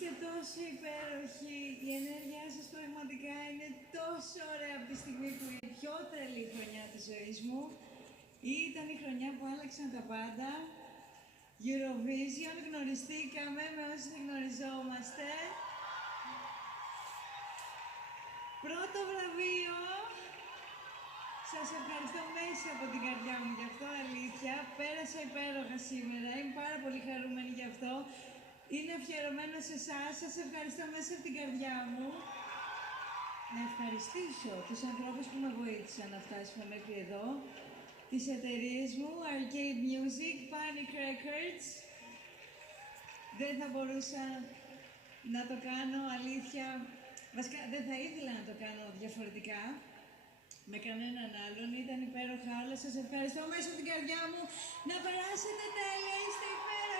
Είστε τόσο υπέροχοι. Η ενέργειά σας πραγματικά είναι τόσο ωραία από τη στιγμή που η πιο τρελή χρονιά της ζωής μου ήταν η χρονιά που άλλαξαν τα πάντα. Eurovision, γνωριστήκαμε με όσοι γνωριζόμαστε. Πρώτο βραβείο. Σας ευχαριστώ μέσα από την καρδιά μου γι' αυτό, αλήθεια. Πέρασα υπέροχα σήμερα, είμαι πάρα πολύ χαρούμενη γι' αυτό. Είναι αφιερωμένο σε εσάς, σας ευχαριστώ μέσα από την καρδιά μου. Να ευχαριστήσω τους ανθρώπους που με βοήθησαν να φτάσουμε μέχρι εδώ. Τις εταιρείες μου, Arcade Music, Panic Records. Δεν θα μπορούσα να το κάνω, αλήθεια. Βασικά, δεν θα ήθελα να το κάνω διαφορετικά με κανέναν άλλον. Ήταν υπέροχα όλα. Σας ευχαριστώ μέσα από την καρδιά μου. Να περάσετε τέλεια, είστε υπέροχοι.